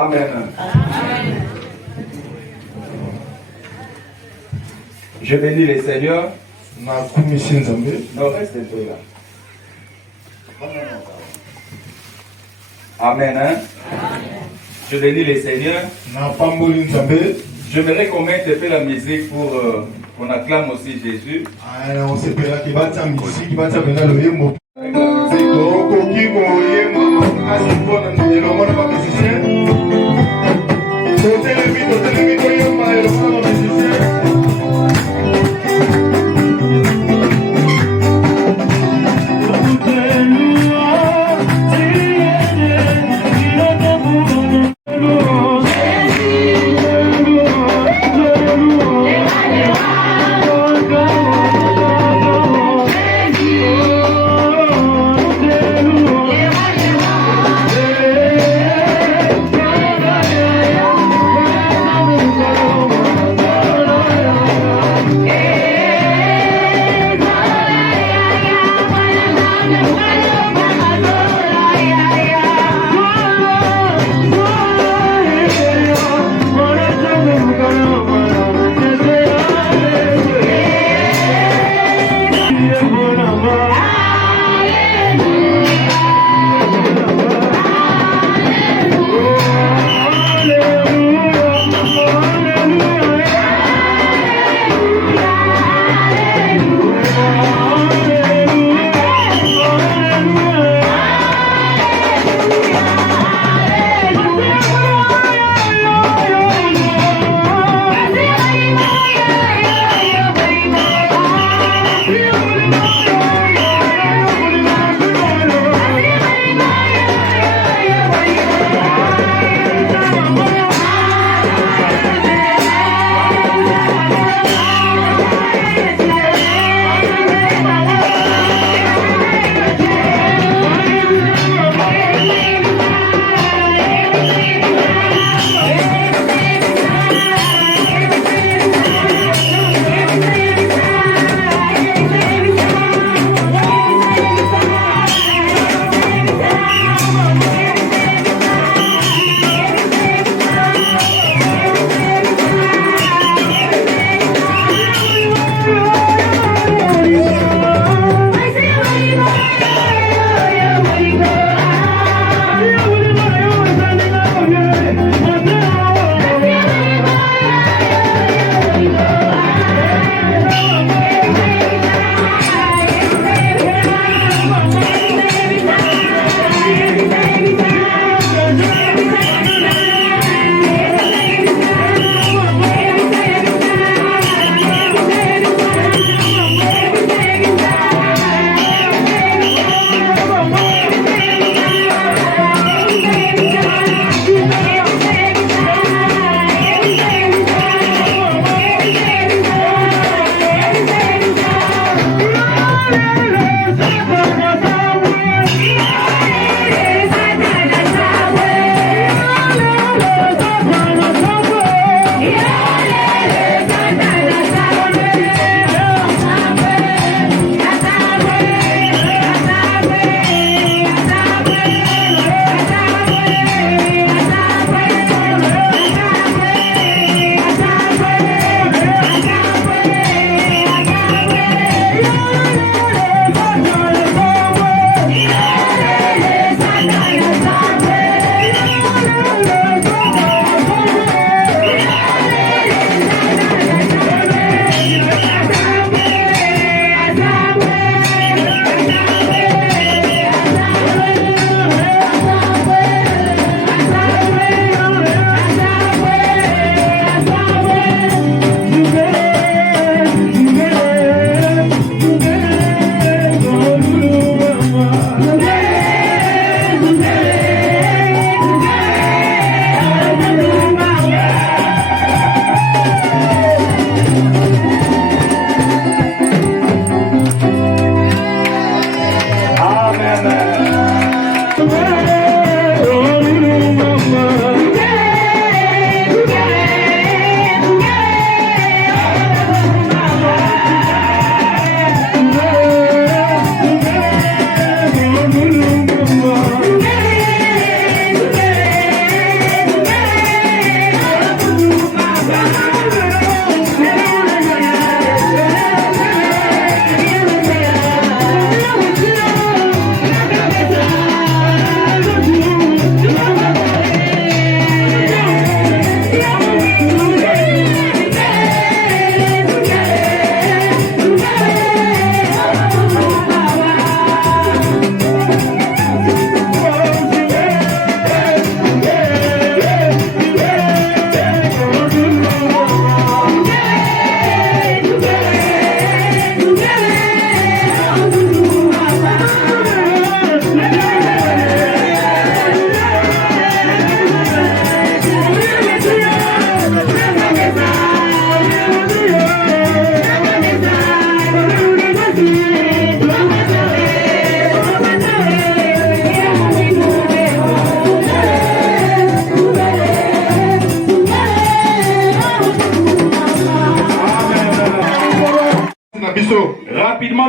Amen. Je bénis les seigneurs. Non, reste un peu là. Amen. Hein? Je bénis les seigneurs. J'aimerais qu'on mette un peu la musique pour qu'on acclame aussi Jésus. Avec la musique.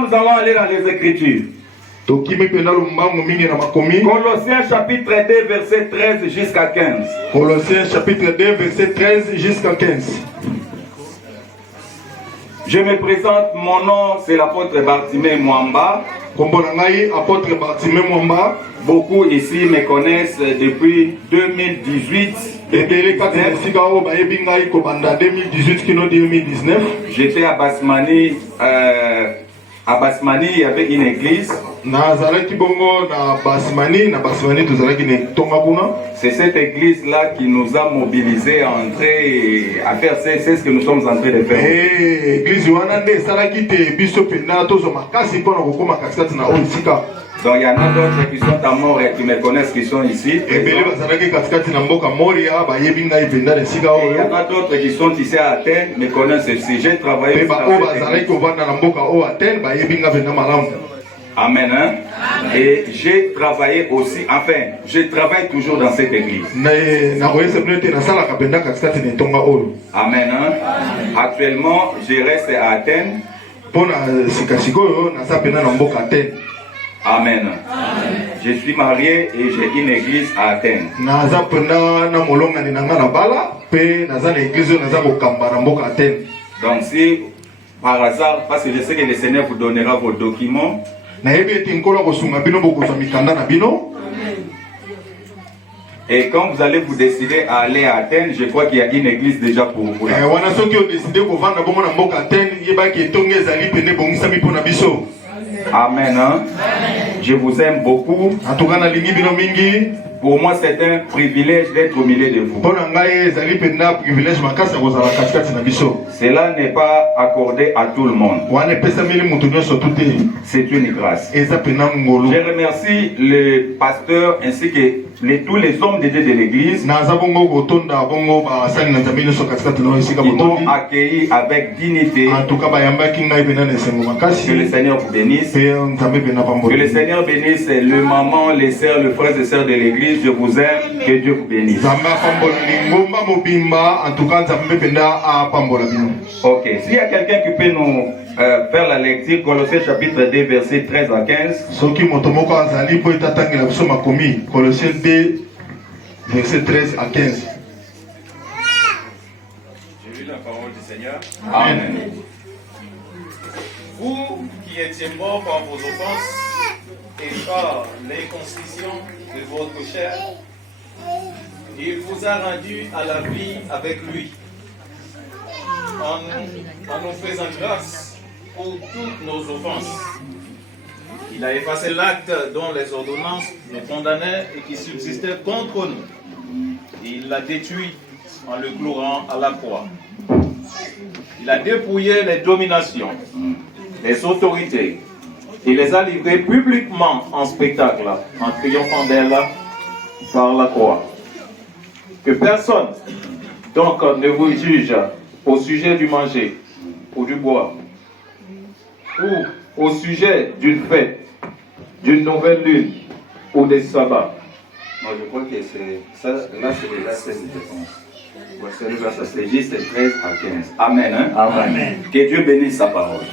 nous allons aller dans les Écritures. Colossiens chapitre 2, verset 13 jusqu'à 15. Colossiens chapitre 2, verset 13 jusqu'à 15. Je me présente, mon nom c'est l'apôtre Bartimée Mwamba. Apôtre Bartimée Mwamba. Beaucoup ici me connaissent depuis 2018. J'étais à Basmani. À Basmani, il y avait une église. C'est cette église-là qui nous a mobilisés à entrer, à faire c'est ce que nous sommes en train de faire. Donc il y en a d'autres qui sont à mort et qui me connaissent, qui sont ici. Et il y en a d'autres qui sont ici à Athènes, me connaissent aussi. J'ai travaillé dans cette église. Amen. Hein? Et j'ai travaillé aussi, enfin, je travaille toujours dans cette église. Amen. Hein? Actuellement, je reste à Athènes. Amen. Je suis marié et j'ai une église à Athènes. Donc si par hasard, parce que je sais que le Seigneur vous donnera vos documents. Et quand vous allez vous décider à aller à Athènes, je crois qu'il y a une église déjà pour vous. Amen. Hein? Je vous aime beaucoup. Pour moi, c'est un privilège d'être au milieu de vous. Cela n'est pas accordé à tout le monde. C'est une grâce. Je remercie le pasteur ainsi que tous les hommes de Dieu de l'église qui m'ont accueilli avec dignité. Que le Seigneur vous bénisse. Que le Seigneur bénisse le maman, les sœurs, les frères et sœurs de l'église. Je vous aime. Que Dieu vous bénisse. Ok. S'il y a quelqu'un qui peut nous faire la lecture, Colossiens chapitre 2, verset 13 à 15. Colossiens 2, verset 13 à 15. J'ai lu la parole du Seigneur. Amen. Vous qui étiez morts par vos offenses et par les constitutions de votre chair, il vous a rendus à la vie avec lui, en nous faisant grâce pour toutes nos offenses. Il a effacé l'acte dont les ordonnances nous condamnaient et qui subsistait contre nous. Il l'a détruit en le clouant à la croix. Il a dépouillé les dominations, les autorités. Il les a livrées publiquement en spectacle, en triomphant d'elles par la croix. Que personne donc ne vous juge au sujet du manger ou du bois, ou au sujet d'une fête, d'une nouvelle lune ou des sabbats. Moi, je crois que c'est ça, là c'est déjà 16 défenses. C'est juste 13 à 15. Amen. Hein? Amen. Que Dieu bénisse sa parole.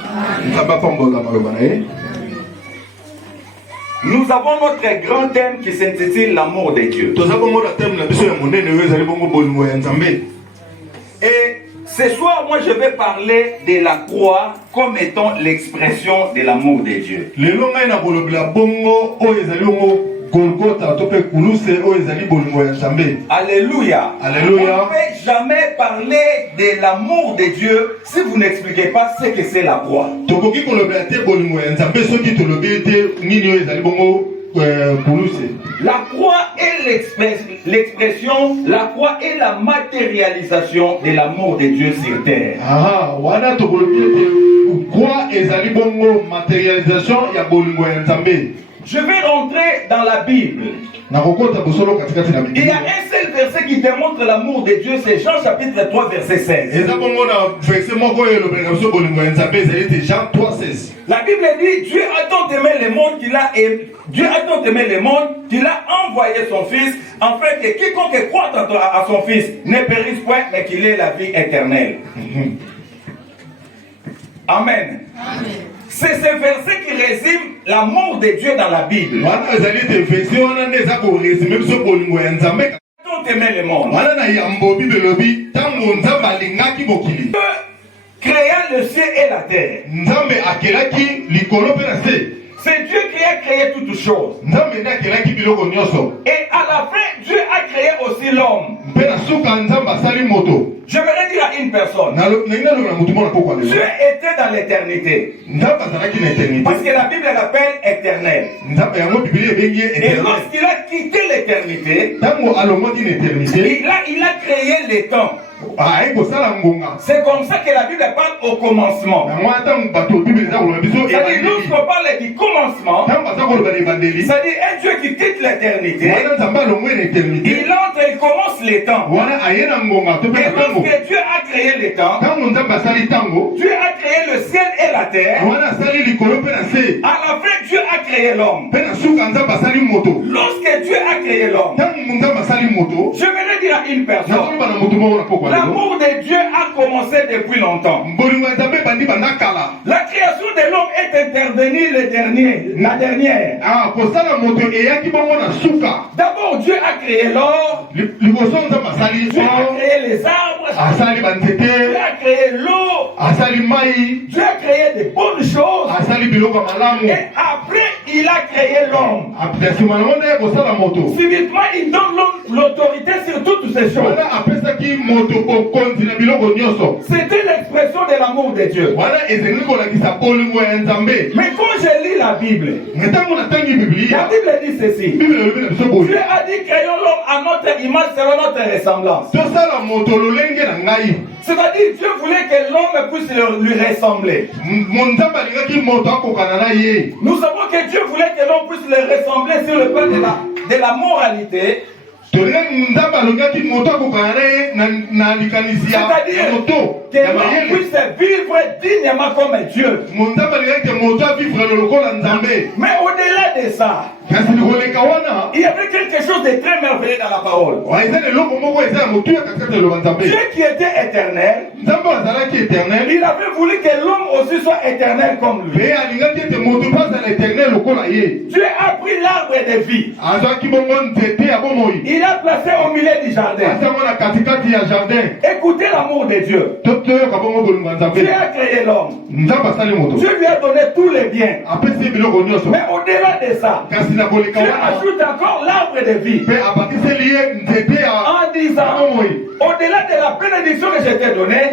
Nous avons notre grand thème qui s'intitule l'amour de Dieu. Et ce soir, moi je vais parler de la croix comme étant l'expression de l'amour de Dieu. Alléluia. Alléluia. Vous ne pouvez jamais parler de l'amour de Dieu si vous n'expliquez pas ce que c'est la croix. La croix est l'expression, la croix est la matérialisation de l'amour de Dieu sur terre. Je vais rentrer dans la Bible. Il y a un seul verset qui démontre l'amour de Dieu, c'est Jean chapitre 3 verset 16. La Bible dit, Dieu a tant aimé le monde qu'il a aimé. Dieu a tant aimé le monde qu'il a envoyé son Fils, afin que quiconque croit à son Fils ne périsse point, mais qu'il ait la vie éternelle. Amen. Amen. C'est ce verset qui résume l'amour de Dieu dans la Bible. Quand on aimait le monde, Dieu créa le ciel et la terre. C'est Dieu qui a créé toutes choses. Et à la fin, Dieu a créé aussi l'homme. J'aimerais dire à une personne, Dieu était dans l'éternité. Parce que la Bible l'appelle éternel. Et lorsqu'il a quitté l'éternité, il a créé les temps. C'est comme ça que la Bible parle au commencement. C'est-à-dire, lorsqu'on parle du commencement, c'est-à-dire un Dieu qui quitte l'éternité, il entre, il commence les temps. Et lorsque Dieu a créé les temps, Dieu a créé le ciel et la terre. À la fin, Dieu a créé l'homme. Lorsque Dieu a créé l'homme, je voudrais dire à une personne, l'amour de Dieu a commencé depuis longtemps. La création de l'homme est intervenue la dernière. D'abord, Dieu a créé l'or. Dieu a créé les arbres. Dieu a créé l'eau. Dieu a créé de bonnes choses. Et après, il a créé l'homme. Subitement, il donne l'autorité sur toutes ces choses. C'était l'expression de l'amour de Dieu. Mais quand je lis la Bible, la Bible dit ceci. Dieu a dit créons l'homme à notre image selon notre ressemblance. C'est-à-dire Dieu voulait que l'homme puisse lui ressembler. Nous savons que Dieu voulait que l'homme puisse le ressembler sur le plan de la moralité. C'est-à-dire que l'homme puisse vivre dignement comme Dieu. Mais au-delà de ça, il y avait quelque chose de très merveilleux dans la parole. Dieu qui était éternel, il avait voulu que l'homme aussi soit éternel comme lui. Dieu a pris l'arbre de vie. Il a placé au milieu du jardin. Écoutez l'amour de Dieu. Dieu a créé l'homme. Dieu lui a donné tous les biens. Mais au-delà de ça, Dieu ajoute encore l'arbre de vie. En disant, au-delà de la bénédiction que je t'ai donnée,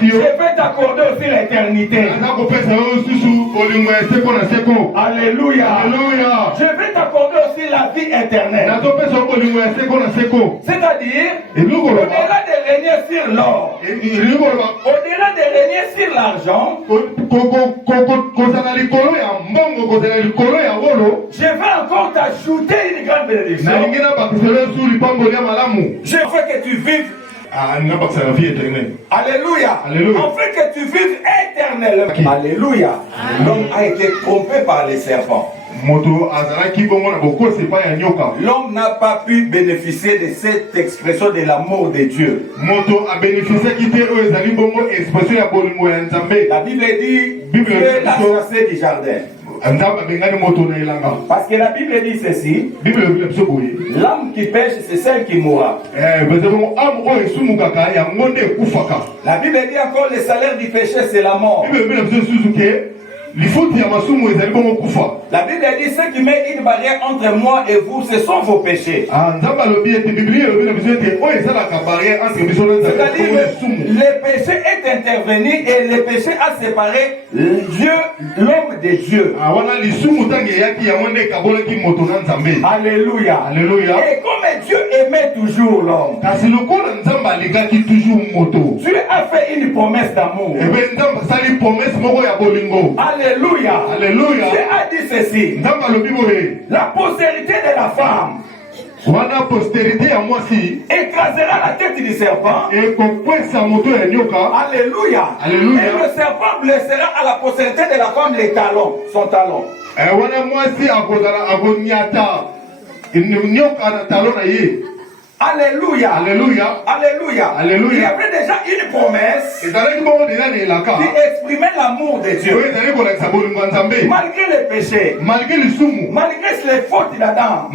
je vais t'accorder aussi l'éternité. Alléluia. Je vais t'accorder aussi la vie éternelle. C'est-à-dire, au-delà de régner sur l'or, au-delà de régner sur l'argent, je vais encore t'ajouter une grande bénédiction. Je veux que tu vives. Alléluia. En fait que tu vives éternellement. Alléluia. L'homme a été trompé par les serpents. L'homme n'a pas pu bénéficier de cette expression de l'amour de Dieu. La Bible dit Dieu l'a chassé du jardin. Parce que la Bible dit ceci: l'âme qui pêche, c'est celle qui mourra. La Bible dit encore: le salaire du péché, c'est la mort. La Bible dit: ce qui met une barrière entre moi et vous, ce sont vos péchés. C'est-à-dire le péché est intervenu et le péché a séparé Dieu, l'homme de Dieu. Alléluia. Et comme Dieu aimait toujours l'homme, Dieu a fait une promesse d'amour. Alléluia. Dieu a dit ceci: la postérité de la femme écrasera la tête du serpent. Alléluia. Et le serpent blessera à la postérité de la femme les talons, son talon. Alléluia. Alléluia. Alléluia. Alléluia. Il y avait déjà une promesse Et ça qui exprimait l'amour de Dieu. Malgré les péchés, malgré les fautes d'Adam,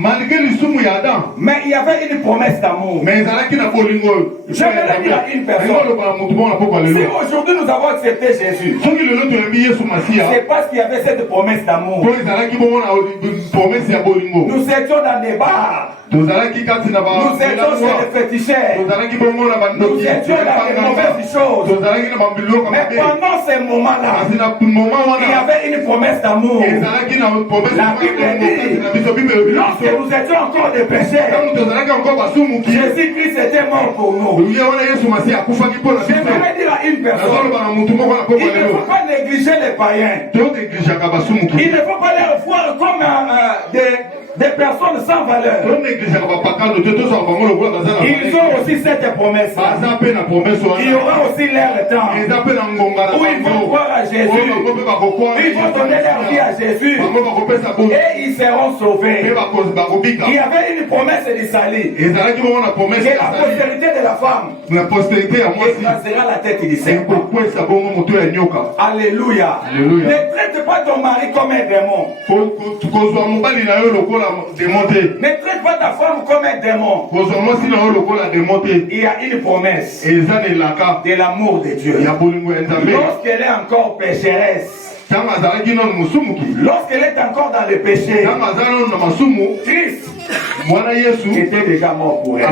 mais il y avait une promesse d'amour. J'aimerais dire à une personne, si aujourd'hui nous avons accepté Jésus, c'est parce qu'il y avait cette promesse d'amour. Nous étions dans des bars. Nous étions chez les féticheurs. Nous étions dans des mauvaises choses. Mais pendant ces moments-là, il y avait une promesse d'amour. La Bible dit, lorsque nous étions encore des pécheurs, Jésus-Christ était mort pour nous. J'aimerais dire à une personne, il ne faut pas négliger les païens. Il ne faut pas les voir comme des personnes sans valeur. Ils ont aussi cette promesse. Il y aura aussi leur temps où ils vont croire à Jésus. Ils vont donner leur vie à Jésus. Et ils seront sauvés. Il y avait une promesse d'Isaïe. Que la postérité de la femme écrasera la tête du serpent. Alléluia. Ne traite pas ton mari comme un démon. Ne traite pas ta femme comme un démon. Il y a une promesse de l'amour de Dieu. Lorsqu'elle est encore pécheresse, lorsqu'elle est encore dans le péché, Christ était déjà mort pour elle.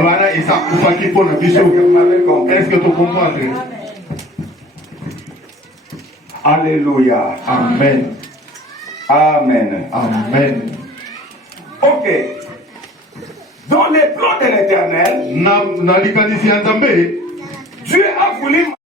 Est-ce que tu comprends? Alléluia. Amen. Amen. Amen. Ok. Dans les plans de l'Éternel, Dieu Dieu a voulu